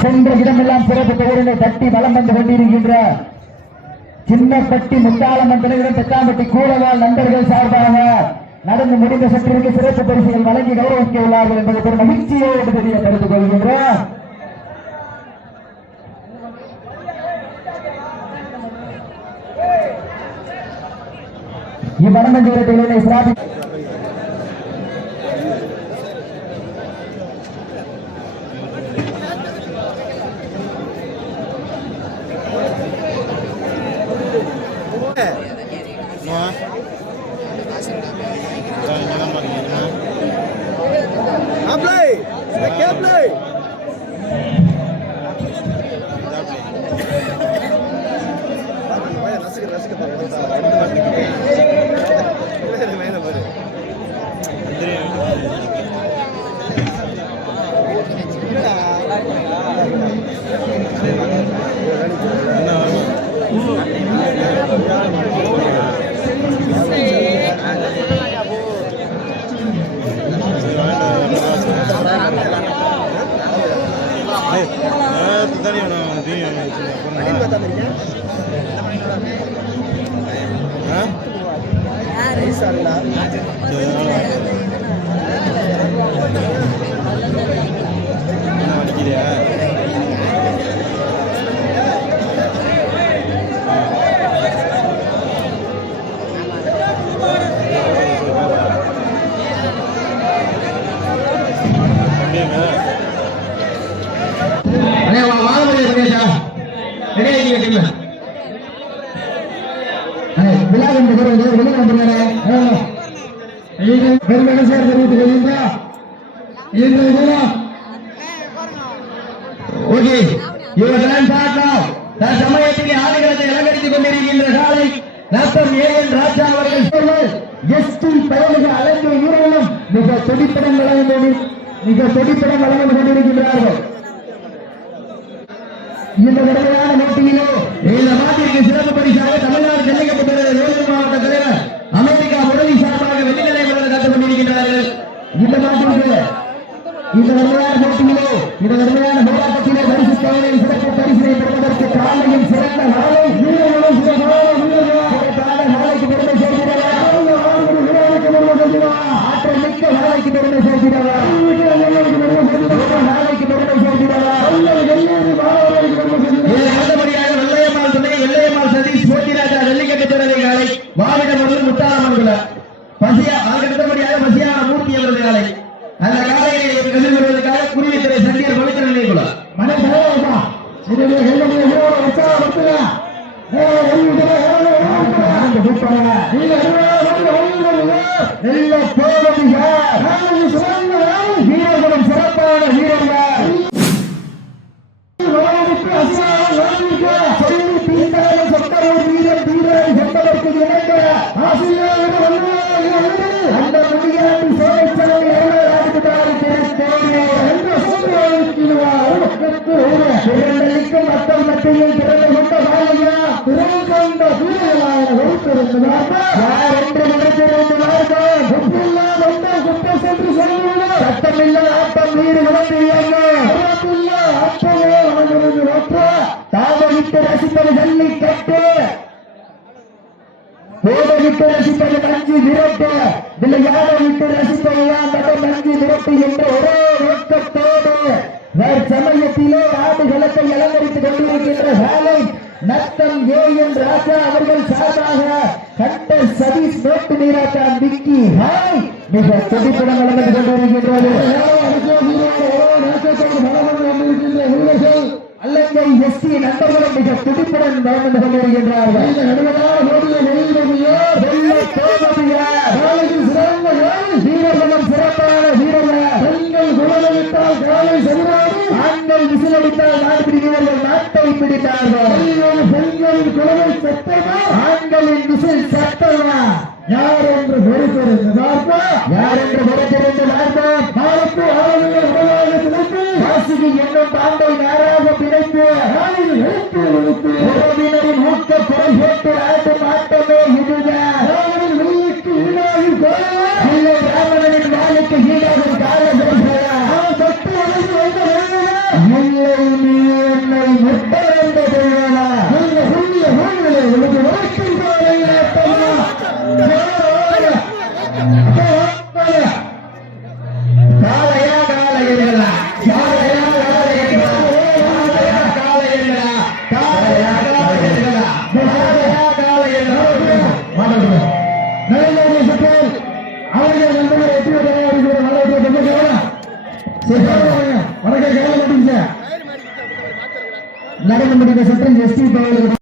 சென்ற இடமெல்லாம் சிறப்பு பெயரினை தட்டி வலம் வந்து கொண்டிருக்கின்ற சின்னப்பட்டி முத்தாளம்மன் தலைவரும் தெக்காம்பட்டி கூடவாள் நண்பர்கள் சார்பாக நடந்து முடிந்த சற்றிற்கு சிறப்பு பரிசுகள் வழங்கி கௌரவிக்க உள்ளார்கள் என்பதை ஒரு மகிழ்ச்சியோடு தெரிய தெரிந்து கொள்கின்றோம். இவ்வடமஞ்சூரத்திலே சிராபி சமயத்திலே ஆடுகளத்தை அலங்கரித்துக் கொண்டிருக்கின்ற காலை நத்தம் ஏஎன் ராஜா அவர்கள் எஸ்டி பயணிகள் அலங்கை வீரர்களும் மிக துடிப்புடன் வழங்கி கொண்டிருக்கின்றார்கள். இந்த கடுமையான போட்டியிலோ இந்த மாட்டிற்கு சிறப்பு பரிசாக தமிழ்நாடு ஜல்லிக்கட்டு வேலூர் மாவட்ட தலைவர் அமெரிக்கா முரளி சார்பாக வெள்ளிநிலை வழங்க காத்துக் கொண்டிருக்கின்றார்கள். இந்த மாட்டிற்கு இந்த கடுமையான போட்டியிலோ இந்த கடுமையான போராட்டத்திலே பரிசு தேவை சிறப்பு பரிசினை பெறுவதற்கு காலையில் சிறந்த நாளை நாளைக்கு பெருமை சேர்க்கிறார். ஆற்றல் மிக்க நாளைக்கு பெருமை சேர்க்கிறார். நாளைக்கு பெருமை சேர்க்கிறார். அடுத்தபடியாக வெள்ளையம்மாள் துணை வெள்ளையம்மாள் சதீஷ் போட்டிராஜா ஜல்லிக்கட்டு துறை காலை மாவிடம் முத்தாளம்மன் பசியா அடுத்தபடியாக பசியான மூர்த்தி அவரது காலை அந்த காலையை எதிர்கொள்வதற்காக குருவித்துறை சண்டியர் பவித்திர நிலைக்குள்ள வீரர்களும் சிறப்பான வீரர்கள் மக்கள் மத்தியில் திறந்து கொண்ட வாழையா திறன் கொண்ட வீரர்களாக யார் என்று நினைத்திருந்தார்கள் குற்றம் சென்று சொல்லுங்கள் சட்டமில்ல ஆட்டம் வீடு தாவகிட்டு ரசிப்பது ஜல்லிக்கட்டு போதவிட்டு ரசிப்பது மஞ்சு விரட்டு இல்லை யாரை விட்டு ரசிப்பதுதான் மஞ்சு விரட்டு என்ற ஒரே நோக்கத்தோடு சமயத்திலே ஆடுகளத்தை அலங்கரித்துக் கொண்டிருக்கின்ற வேலை நத்தம் ஏஎன் ராஜா அவர்கள் சார்பாக கட்ட சதீஷ் நோட்டு நீராட்டா விக்கி ஹாய் மிக துடிப்புடன் வழங்கி கொண்டிருக்கின்றது. அல்லங்கை எஸ்டி நண்பர்களும் மிக துடிப்புடன் வழங்கி கொண்டிருக்கின்றார்கள். வீரர்களும் சிறப்பான வீரர்கள் பெண்கள் குணவிட்டால் காலை செல்வார்கள் ஆண்கள் விசிலடித்தால் நான்கு வீரர்கள் நாட்டை பிடித்தார்கள். பெண்களின் குழவை சத்தமா ஆண்களின் விசில் சத்தமா யார் என்று பொறுத்திருந்து யார் என்று பொறுத்திருந்து பார்த்து ஆளுநர் உடலாக பிழைத்து வாசிக்கு என்னும் பாம்பை நேராக பிழைத்து உறவினரின் ஊக்க குறை கேட்டு ஆட்டும் ஆட்டமே இதுதான். ராமனின் வாழைக்கு ஈடாகும் கால இல்லை வணக்கம் கால மாட்டீங்க நடந்து முடிந்த சுற்றம் எஸ்டி